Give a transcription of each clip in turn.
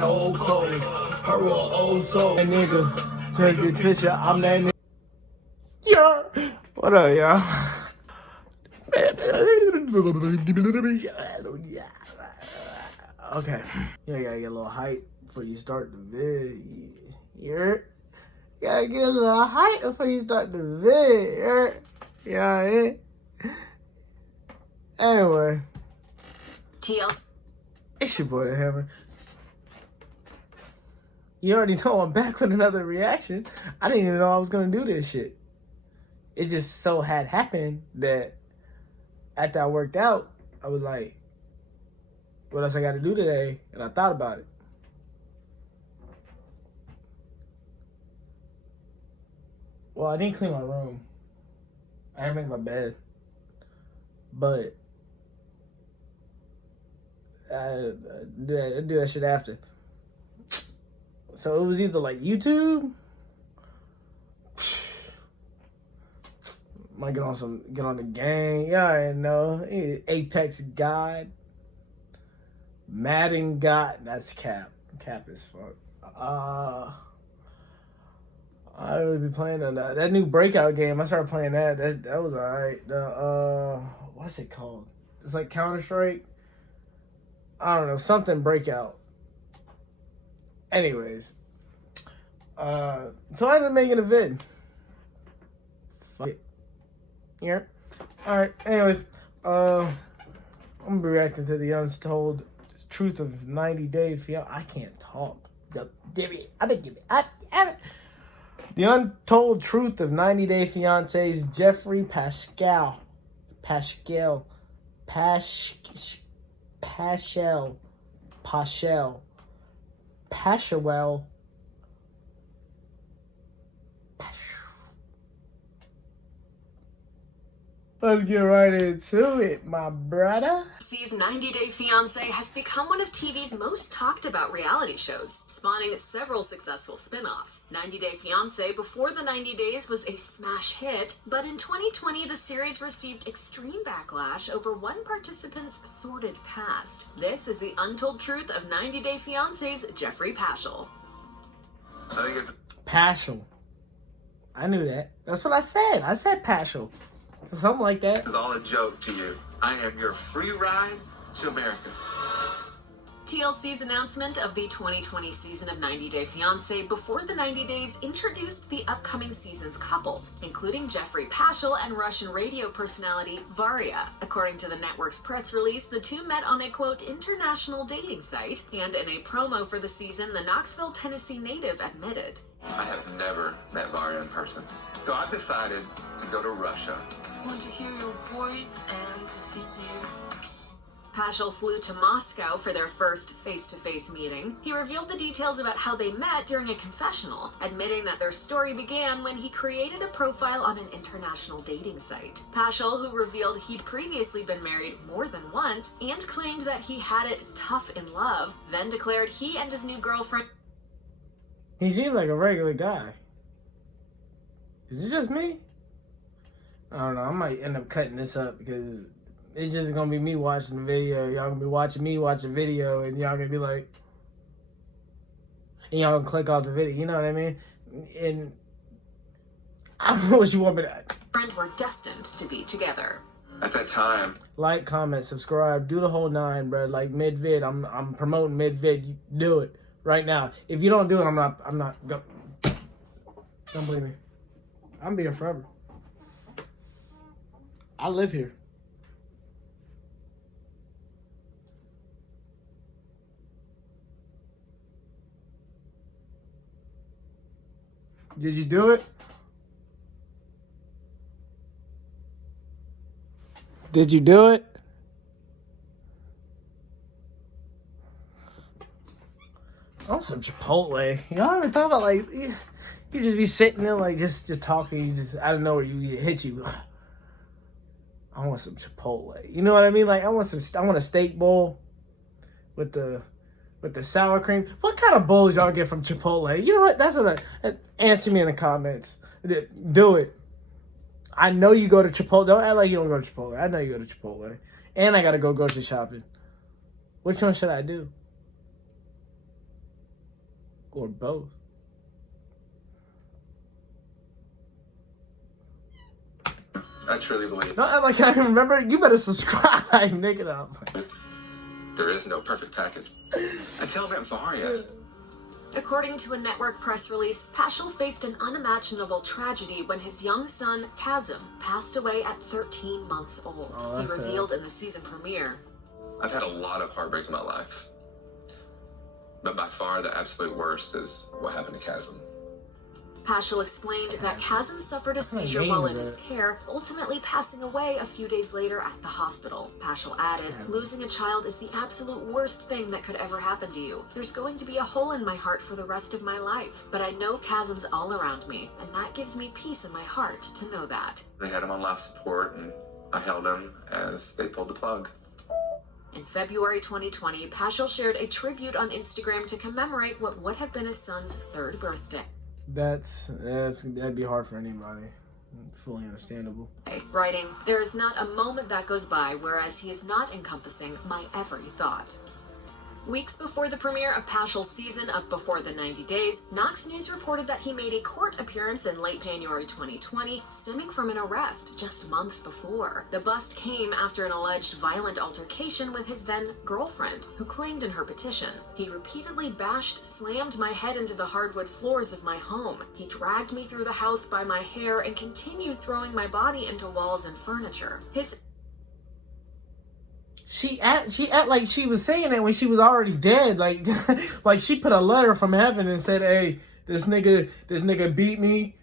that old clothes. Her real old soul. That nigga, take the picture, I'm that nigga. Yeah. What up, y'all? Okay. You gotta get a little hype before you start the vid. You gotta get a little hype before you start the vid. Yeah. Anyway. TLC. It's your boy, The Hammer. You already know I'm back with another reaction. I didn't even know I was gonna do this shit. It just so had happened that after I worked out, I was like, what else I gotta do today? And I thought about it. Well, I didn't clean my room. I didn't make my bed. But I do that shit after. So it was either like YouTube. Might get on the game. Yeah, I know. Apex God. Madden God. That's cap. Cap as fuck. I would be playing that new Breakout game. I started playing that. That was alright. What's it called? It's like Counter-Strike. I don't know, something Breakout. Anyways, so I ended up making a vid. Fuck it. Yeah. All right. Anyways, I'm gonna be reacting to the Untold Truth of 90 Day Fiance. I can't talk. The Untold Truth of 90 Day Fiance's Geffoery Paschel. Paschel. Let's get right into it, my brother. TLC's 90 Day Fiance has become one of TV's most talked about reality shows, spawning several successful spin-offs. 90 Day Fiance Before the 90 Days was a smash hit, but in 2020 the series received extreme backlash over one participant's sordid past. This is the untold truth of 90 Day Fiance's Geffoery Paschel. I think it's Paschel. I knew that. That's what I said. I said Paschel. Something like that. It's all a joke to you. I am your free ride to America. TLC's announcement of the 2020 season of 90 Day Fiancé Before the 90 Days introduced the upcoming season's couples, including Geffoery Paschel and Russian radio personality Varia. According to the network's press release, the two met on a, quote, international dating site, and in a promo for the season, the Knoxville, Tennessee native admitted, I have never met Varia in person. So I decided to go to Russia. I want to hear your voice and to see you. Paschel flew to Moscow for their first face-to-face meeting. He revealed the details about how they met during a confessional, admitting that their story began when he created a profile on an international dating site. Paschel, who revealed he'd previously been married more than once and claimed that he had it tough in love, then declared he and his new girlfriend... He seemed like a regular guy. Is it just me? I don't know. I might end up cutting this up because it's just gonna be me watching the video. Y'all gonna be watching me watch a video, and y'all gonna be like, and y'all gonna click off the video. You know what I mean? And I don't know what you want me to. were destined to be together. At that time, Like, comment, subscribe, do the whole nine, bro. Like mid vid, I'm promoting mid vid. You do it right now. If you don't do it, I'm not. Go. Don't believe me. I'm being forever. I live here. Did you do it? Did you do it? I want some Chipotle. Y'all ever thought about like you just be sitting there like just talking, you just out of nowhere you hit you. I want some Chipotle. You know what I mean? Like I want a steak bowl with the sour cream. What kind of bowls y'all get from Chipotle? You know what? That's what answer me in the comments. Do it. I know you go to Chipotle. Don't act like you don't go to Chipotle. I know you go to Chipotle. And I gotta go grocery shopping. Which one should I do? Or both. I truly believe No, I can't remember. You better subscribe, nigga. there is no perfect package. Until I met Varia. According to a network press release, Paschel faced an unimaginable tragedy when his young son, Chasm, passed away at 13 months old. He revealed in the season premiere. I've had a lot of heartbreak in my life. But by far the absolute worst is what happened to Chasm. Paschel explained that Chasm suffered a seizure while in his care, ultimately passing away a few days later at the hospital. Paschel added, "Losing a child is the absolute worst thing that could ever happen to you. There's going to be a hole in my heart for the rest of my life. But I know Chasm's all around me, and that gives me peace in my heart to know that." They had him on life support, and I held him as they pulled the plug. In February 2020, Paschel shared a tribute on Instagram to commemorate what would have been his son's 3rd birthday. That'd be hard for anybody. Fully understandable. Writing, "There is not a moment that goes by whereas he is not encompassing my every thought." Weeks before the premiere of Paschel's season of Before the 90 Days, Knox News reported that he made a court appearance in late January 2020, stemming from an arrest just months before. The bust came after an alleged violent altercation with his then-girlfriend, who claimed in her petition, "He repeatedly bashed, slammed my head into the hardwood floors of my home. He dragged me through the house by my hair and continued throwing my body into walls and furniture." She act like she was saying it when she was already dead. Like, like she put a letter from heaven and said, "Hey, this nigga beat me,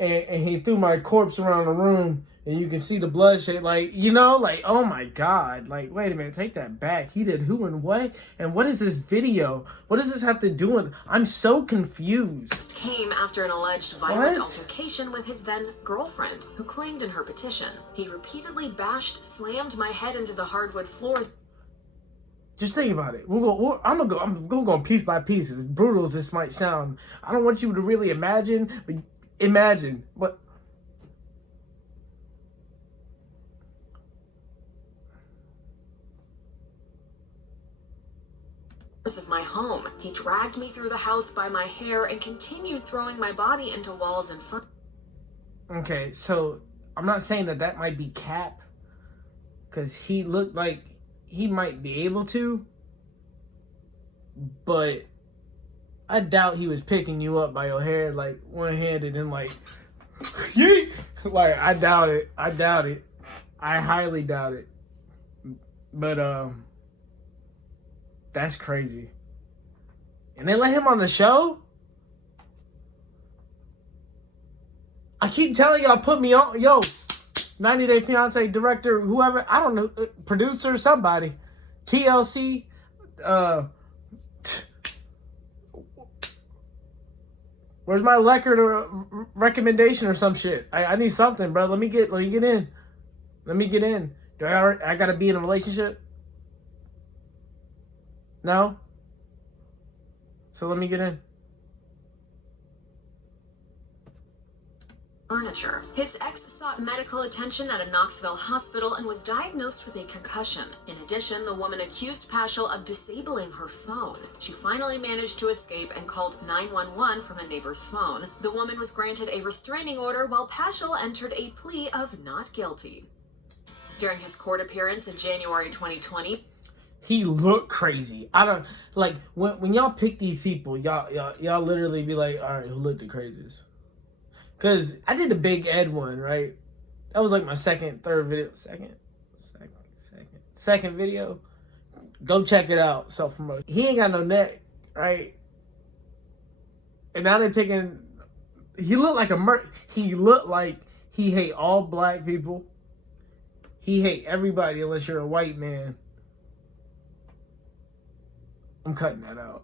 and he threw my corpse around the room, and you can see the bloodshed." Like, like, oh my God. Like, wait a minute, take that back. He did who and what? And what is this video? What does this have to do with? I'm so confused. Came after an alleged violent altercation with his then-girlfriend, who claimed in her petition, "He repeatedly bashed, slammed my head into the hardwood floors." Just think about it. I'm gonna go piece by piece. As brutal as this might sound, I don't want you to really imagine, but imagine what. Of my home. He dragged me through the house by my hair and continued throwing my body into walls and furniture. Okay, so I'm not saying that might be cap, because he looked like he might be able to, but I doubt he was picking you up by your hair like one-handed and like, yeet! Like, I doubt it. I highly doubt it. But that's crazy. And they let him on the show? I keep telling y'all, put me on. Yo, 90 Day Fiance director, whoever, I don't know, producer, somebody. TLC, where's my record or recommendation or some shit? I need something, bro. Let me get in. Do I gotta be in a relationship? No? So let me get in. Furniture. His ex sought medical attention at a Knoxville hospital and was diagnosed with a concussion. In addition, the woman accused Paschel of disabling her phone. She finally managed to escape and called 911 from a neighbor's phone. The woman was granted a restraining order while Paschel entered a plea of not guilty. During his court appearance in January 2020, he looked crazy. I don't like when y'all pick these people, y'all literally be like, all right, who looked the craziest? Cause I did the Big Ed one, right? That was like my second video. Go check it out. Self-promotion. He ain't got no neck, right? And now they picking. He looked like he looked like he hate all black people. He hate everybody unless you're a white man. I'm cutting that out.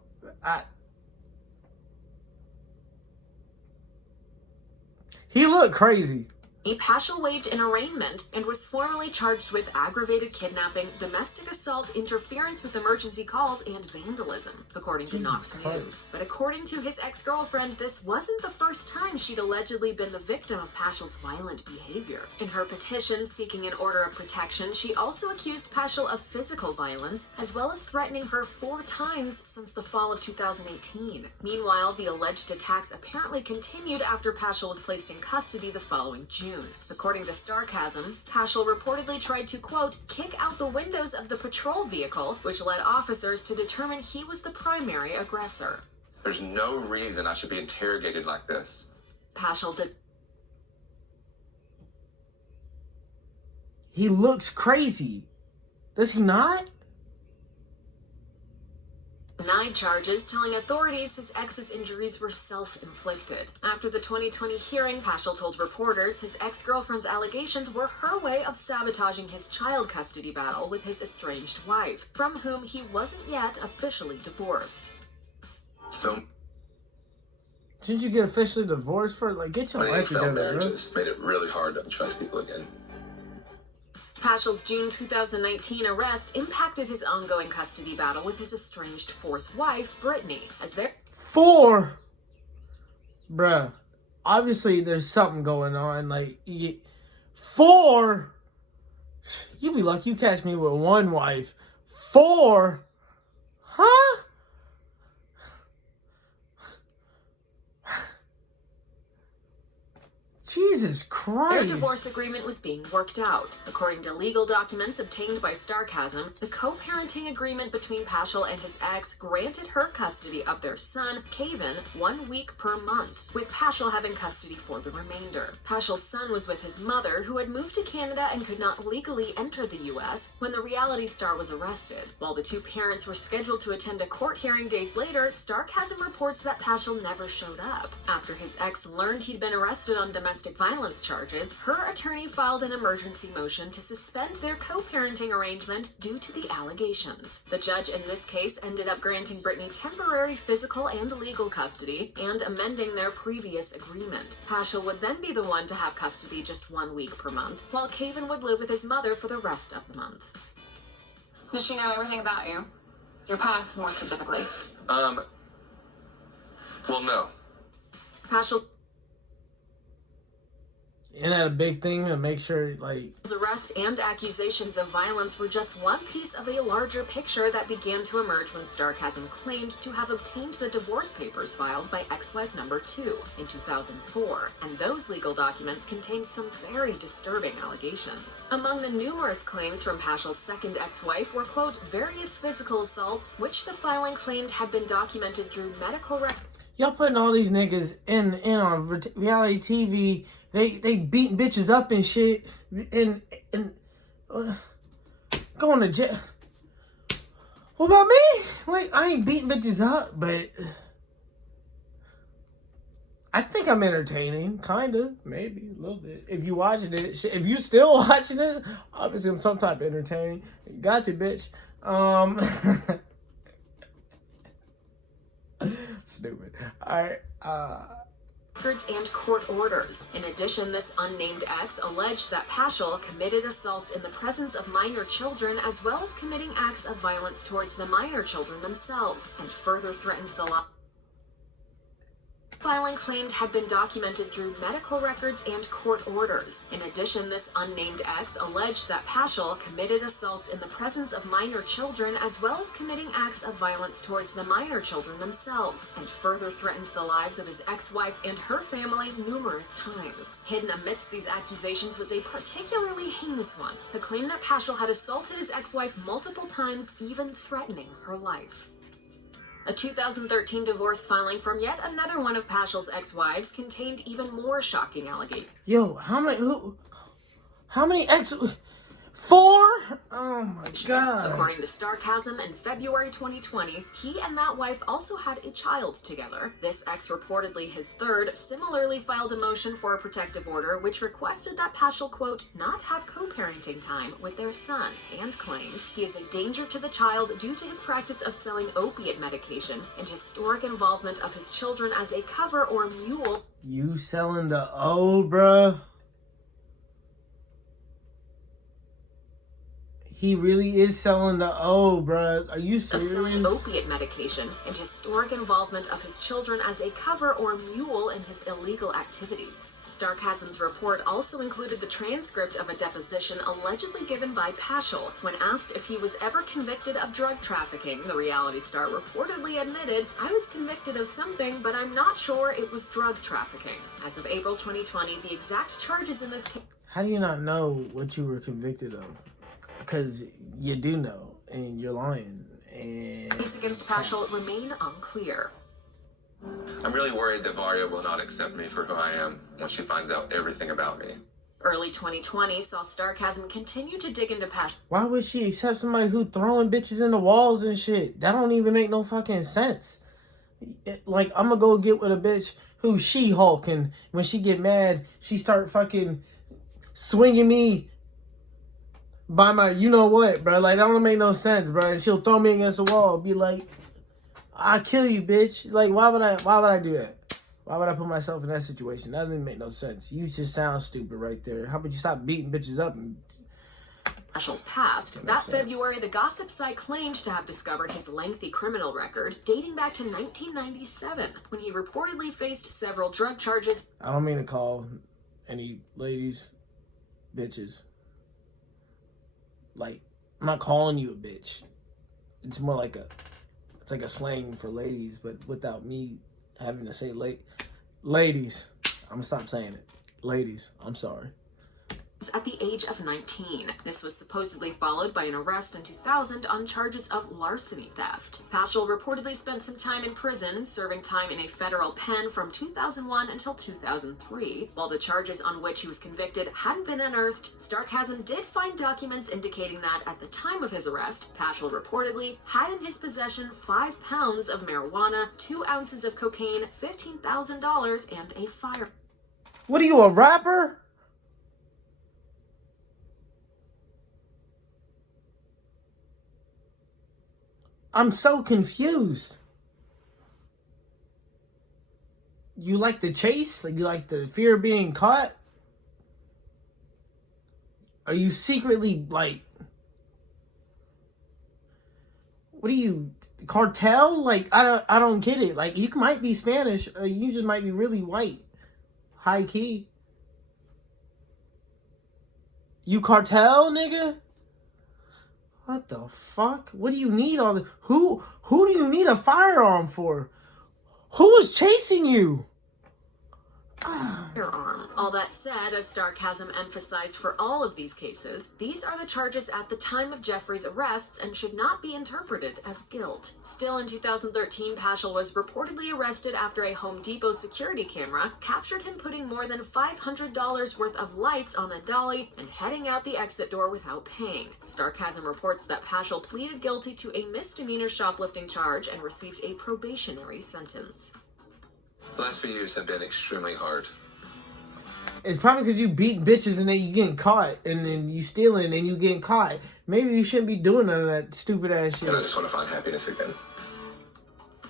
He looked crazy. Paschel waived an arraignment and was formally charged with aggravated kidnapping, domestic assault, interference with emergency calls, and vandalism, according to Knox News. But according to his ex-girlfriend, this wasn't the first time she'd allegedly been the victim of Paschel's violent behavior. In her petition seeking an order of protection, she also accused Paschel of physical violence, as well as threatening her 4 times since the fall of 2018. Meanwhile, the alleged attacks apparently continued after Paschel was placed in custody the following June. According to Sarcasm, Paschel reportedly tried to, quote, kick out the windows of the patrol vehicle, which led officers to determine he was the primary aggressor. There's no reason I should be interrogated like this. Paschel did. He looks crazy. Does he not? Denied charges, telling authorities his ex's injuries were self-inflicted. After the 2020 hearing, Paschel told reporters his ex-girlfriend's allegations were her way of sabotaging his child custody battle with his estranged wife, from whom he wasn't yet officially divorced. So Didn't you get officially divorced for get your many life failed together, bro? marriages made it really hard to trust people again. Paschel's June 2019 arrest impacted his ongoing custody battle with his estranged 4th wife, Brittany, as their 4, bruh. Obviously, there's something going on. 4. You be lucky you catch me with 1 wife. 4, huh? Jesus Christ. Their divorce agreement was being worked out. According to legal documents obtained by Sarcasm, the co-parenting agreement between Paschel and his ex granted her custody of their son, Caven, 1 week per month, with Paschel having custody for the remainder. Paschel's son was with his mother, who had moved to Canada and could not legally enter the U.S. when the reality star was arrested. While the 2 parents were scheduled to attend a court hearing days later, Sarcasm reports that Paschel never showed up. After his ex learned he'd been arrested on domestic violence charges, her attorney filed an emergency motion to suspend their co-parenting arrangement due to the allegations. The judge in this case ended up granting Brittany temporary physical and legal custody and amending their previous agreement. Paschel would then be the one to have custody just 1 week per month, while Caven would live with his mother for the rest of the month. Does she know everything about you? Your past, more specifically. Well, no. Paschel Isn't that a big thing to make sure, His arrest and accusations of violence were just one piece of a larger picture that began to emerge when Sarcasm claimed to have obtained the divorce papers filed by ex-wife number 2 in 2004, and those legal documents contained some very disturbing allegations. Among the numerous claims from Paschel's second ex-wife were, quote, various physical assaults, which the filing claimed had been documented through medical records. y'all putting all these niggas in on reality TV. They beat bitches up and shit and going to jail. What about me? I ain't beating bitches up, but I think I'm entertaining, kind of, maybe a little bit. If you watching it, if you still watching this, obviously I'm some type of entertaining. Gotcha, bitch. Stupid. All right. Records and court orders. In addition, this unnamed ex alleged that Paschel committed assaults in the presence of minor children, as well as committing acts of violence towards the minor children themselves, and further threatened the law. Filing claimed had been documented through medical records and court orders. In addition, this unnamed ex alleged that Paschel committed assaults in the presence of minor children, as well as committing acts of violence towards the minor children themselves, and further threatened the lives of his ex-wife and her family numerous times. Hidden amidst these accusations was a particularly heinous one, the claim that Paschel had assaulted his ex-wife multiple times, even threatening her life. A 2013 divorce filing from yet another one of Paschel's ex-wives contained even more shocking allegations. Yo, how many ex? 4? Oh my god. According to Sarcasm, in February 2020, he and that wife also had a child together. This ex, reportedly his third, similarly filed a motion for a protective order which requested that Paschel, quote, not have co-parenting time with their son, and claimed he is a danger to the child due to his practice of selling opiate medication and historic involvement of his children as a cover or mule. You selling the O, bruh? He really is selling the bruh. Are you of serious? selling opiate medication and historic involvement of his children as a cover or mule in his illegal activities. Sarcasm's report also included the transcript of a deposition allegedly given by Paschel. When asked if he was ever convicted of drug trafficking, the reality star reportedly admitted, "I was convicted of something, but I'm not sure it was drug trafficking." As of April 2020, the exact charges in this case... How do you not know what you were convicted of? Because you do know, and you're lying. And case against Paschel remain unclear. I'm really worried that Varia will not accept me for who I am once she finds out everything about me. Early 2020 saw Sarcasm continue to dig into Paschel. Why would she accept somebody who throwing bitches in the walls and shit? That don't even make no fucking sense. Like, I'm gonna go get with a bitch who She-Hulk, and when she get mad, she start fucking swinging me by my, you know what, bro? Like, that don't make no sense, bro. She'll throw me against the wall, be like, "I'll kill you, bitch." Like, why would I do that? Why would I put myself in that situation? That doesn't make no sense. You just sound stupid right there. How about you stop beating bitches up? And Paschel's past. That February, the gossip site claimed to have discovered his lengthy criminal record dating back to 1997, when he reportedly faced several drug charges. I don't mean to call any ladies bitches. Like, I'm not calling you a bitch. It's more like it's like a slang for ladies, but without me having to say ladies. I'm gonna stop saying it. Ladies, I'm sorry. At the age of 19. This was supposedly followed by an arrest in 2000 on charges of larceny theft. Paschel reportedly spent some time in prison, serving time in a federal pen from 2001 until 2003. While the charges on which he was convicted hadn't been unearthed, Sarcasm did find documents indicating that at the time of his arrest, Paschel reportedly had in his possession 5 pounds of marijuana, 2 ounces of cocaine, $15,000, and a fire. What are you, a rapper? I'm so confused. You like the chase? Like, you like the fear of being caught? Are you secretly, like... What are you, cartel? Like, I don't get it. Like, you might be Spanish, or you just might be really white. High key. You cartel, nigga? What the fuck? What do you need all the... Who do you need a firearm for? Who is chasing you? Firearm. All that said, as Sarcasm emphasized for all of these cases, these are the charges at the time of Geffoery's arrests and should not be interpreted as guilt. Still, in 2013, Paschel was reportedly arrested after a Home Depot security camera captured him putting more than $500 worth of lights on a dolly and heading out the exit door without paying. Sarcasm reports that Paschel pleaded guilty to a misdemeanor shoplifting charge and received a probationary sentence. The last few years have been extremely hard. It's probably because you beat bitches and then you getting caught, and then you stealing and you getting caught. Maybe you shouldn't be doing none of that stupid ass shit. And I just want to find happiness again.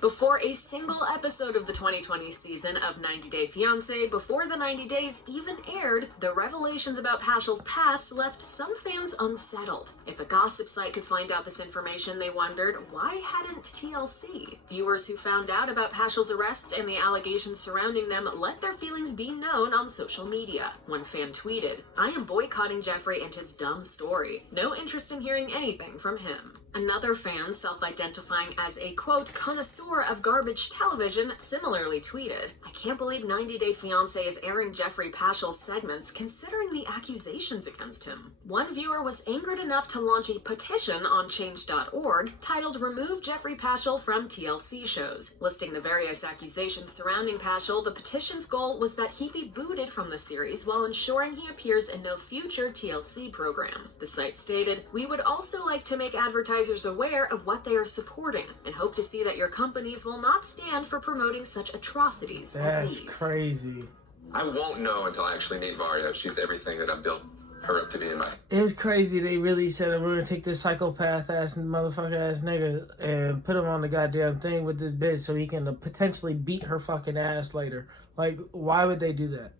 Before a single episode of the 2020 season of 90 Day Fiance, before the 90 days even aired, the revelations about Paschel's past left some fans unsettled. If a gossip site could find out this information, they wondered, why hadn't TLC? Viewers who found out about Paschel's arrests and the allegations surrounding them let their feelings be known on social media. One fan tweeted, "I am boycotting Geffoery and his dumb story. No interest in hearing anything from him." Another fan, self-identifying as a, quote, connoisseur of garbage television, similarly tweeted, "I can't believe 90 Day Fiance is airing Geffoery Paschel's segments considering the accusations against him." One viewer was angered enough to launch a petition on change.org titled "Remove Geffoery Paschel from TLC Shows." Listing the various accusations surrounding Paschel, the petition's goal was that he be booted from the series while ensuring he appears in no future TLC program. The site stated, "We would also like to make advertisers aware of what they are supporting and hope to see that your companies will not stand for promoting such atrocities as these." That's crazy. I won't know until I actually meet Varia if she's everything that I've built her up to be in my... It's crazy they really said that we're gonna take this psychopath ass motherfucker ass nigga and put him on the goddamn thing with this bitch so he can potentially beat her fucking ass later. Like, why would they do that?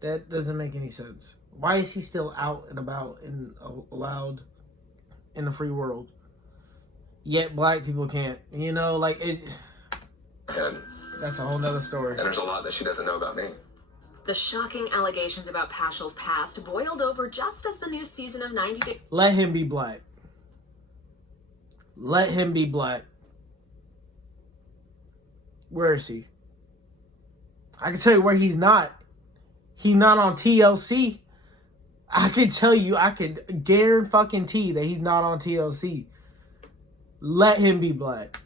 That doesn't make any sense. Why is he still out and about and allowed in the free world. Yet black people can't. You know, like it. And That's a whole nother story. there's a lot that she doesn't know about me. The shocking allegations about Paschel's past boiled over just as the new season of 90 Day... Let him be black. Let him be black. Where is he? I can tell you where he's not. He's not on TLC. I can tell you, I could guarantee that he's not on TLC. Let him be black.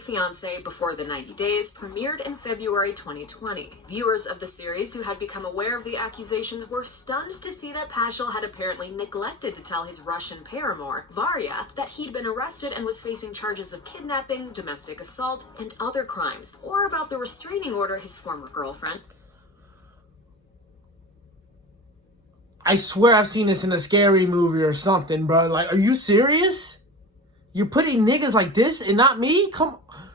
Fiance Before the 90 Days premiered in February 2020. Viewers of the series who had become aware of the accusations were stunned to see that Paschel had apparently neglected to tell his Russian paramour, Varya, that he'd been arrested and was facing charges of kidnapping, domestic assault, and other crimes, or about the restraining order his former girlfriend. I swear I've seen this in a scary movie or something, bro. Like, are you serious? You're putting niggas like this and not me? Come on.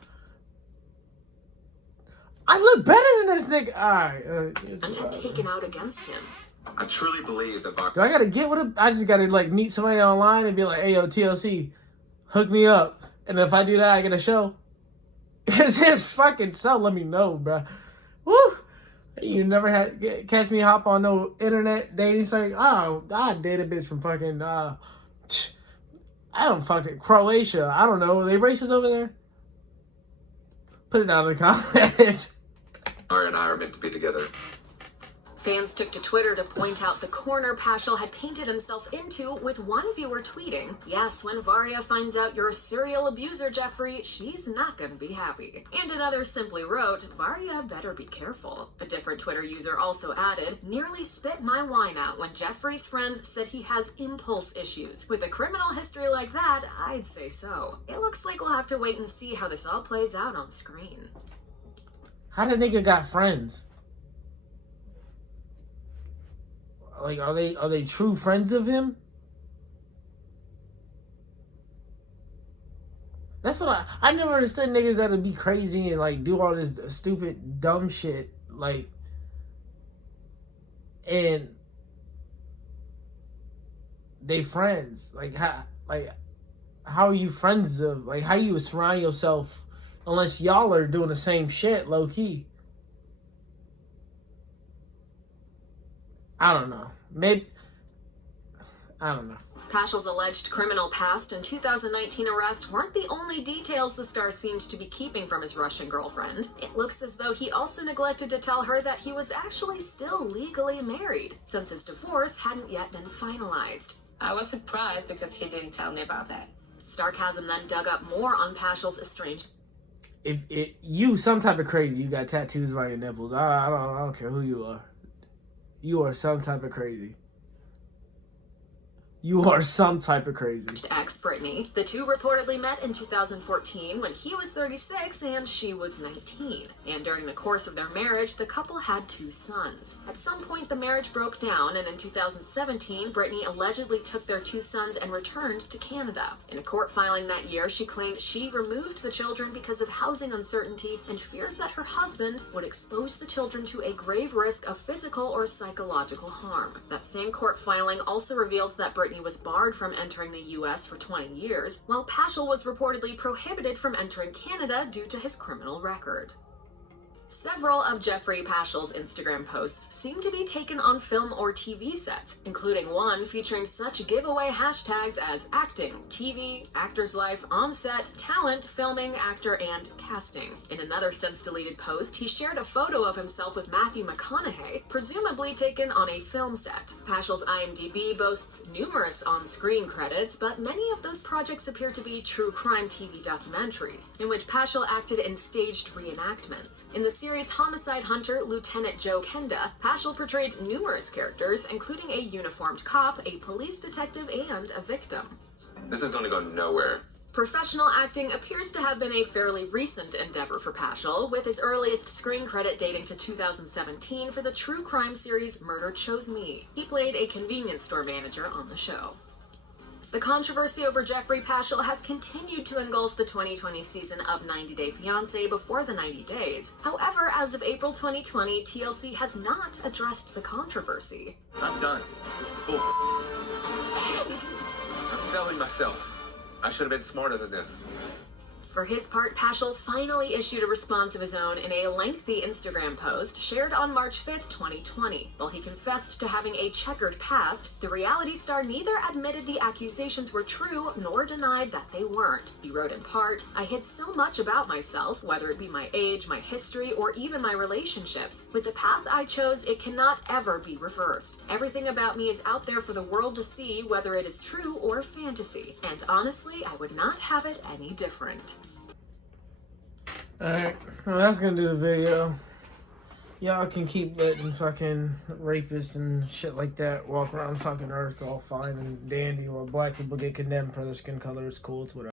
I look better than this nigga. Alright. And had taken out against him. I truly believe that Do I gotta get with him? I just gotta like meet somebody online and be like, hey yo, TLC, hook me up. And if I do that, I get a show. It's his fucking self. Let me know, bro. Woo! You never had catch me hop on no internet dating site. Oh, I date a bitch from fucking I don't fucking Croatia. I don't know. Are they racist over there? Put it down in the comments. Varya and I are meant to be together. Fans took to Twitter to point out the corner Paschel had painted himself into, with one viewer tweeting, "Yes, when Varya finds out you're a serial abuser, Geffoery, she's not gonna be happy." And another simply wrote, "Varya better be careful." A different Twitter user also added, "Nearly spit my wine out when Geffoery's friends said he has impulse issues. With a criminal history like that, I'd say so." It looks like we'll have to wait and see how this all plays out on screen. How the nigga got friends? Like, are they true friends of him? That's what I never understood niggas that'd be crazy and like do all this stupid dumb shit, like, and they friends. Like how are you friends of, like, how you surround yourself unless y'all are doing the same shit low key? I don't know. Maybe. I don't know. Paschel's alleged criminal past and 2019 arrest weren't the only details the star seemed to be keeping from his Russian girlfriend. It looks as though he also neglected to tell her that he was actually still legally married, since his divorce hadn't yet been finalized. I was surprised because he didn't tell me about that. Starcasm then dug up more on Paschel's estranged. If you some type of crazy, you got tattoos around your nipples. I don't care who you are. You are some type of crazy. You are some type of crazy. Ex Brittany. The two reportedly met in 2014 when he was 36 and she was 19. And during the course of their marriage, the couple had 2 sons. At some point, the marriage broke down, and in 2017, Brittany allegedly took their 2 sons and returned to Canada. In a court filing that year, she claimed she removed the children because of housing uncertainty and fears that her husband would expose the children to a grave risk of physical or psychological harm. That same court filing also revealed that Brittany was barred from entering the U.S. for 20 years, while Paschel was reportedly prohibited from entering Canada due to his criminal record. Several of Geffoery Paschel's Instagram posts seem to be taken on film or TV sets, including one featuring such giveaway hashtags as acting, TV, actor's life, on-set, talent, filming, actor, and casting. In another since-deleted post, he shared a photo of himself with Matthew McConaughey, presumably taken on a film set. Paschel's IMDb boasts numerous on-screen credits, but many of those projects appear to be true crime TV documentaries, in which Paschel acted in staged reenactments. In the series Homicide Hunter, Lieutenant Joe Kenda, Paschel portrayed numerous characters, including a uniformed cop, a police detective, and a victim. This is going to go nowhere. Professional acting appears to have been a fairly recent endeavor for Paschel, with his earliest screen credit dating to 2017 for the true crime series Murder Chose Me. He played a convenience store manager on the show. The controversy over Geffoery Paschel has continued to engulf the 2020 season of 90 Day Fiance Before the 90 Days. However, as of April 2020, TLC has not addressed the controversy. I'm done. This is bull. I'm failing myself. I should have been smarter than this. For his part, Paschel finally issued a response of his own in a lengthy Instagram post shared on March 5th, 2020. While he confessed to having a checkered past, the reality star neither admitted the accusations were true nor denied that they weren't. He wrote in part, "I hid so much about myself, whether it be my age, my history, or even my relationships. With the path I chose, it cannot ever be reversed. Everything about me is out there for the world to see, whether it is true or fantasy. And honestly, I would not have it any different." Alright, well, that's gonna do the video. Y'all can keep letting fucking rapists and shit like that walk around fucking Earth all fine and dandy while black people get condemned for their skin color. It's cool, it's whatever.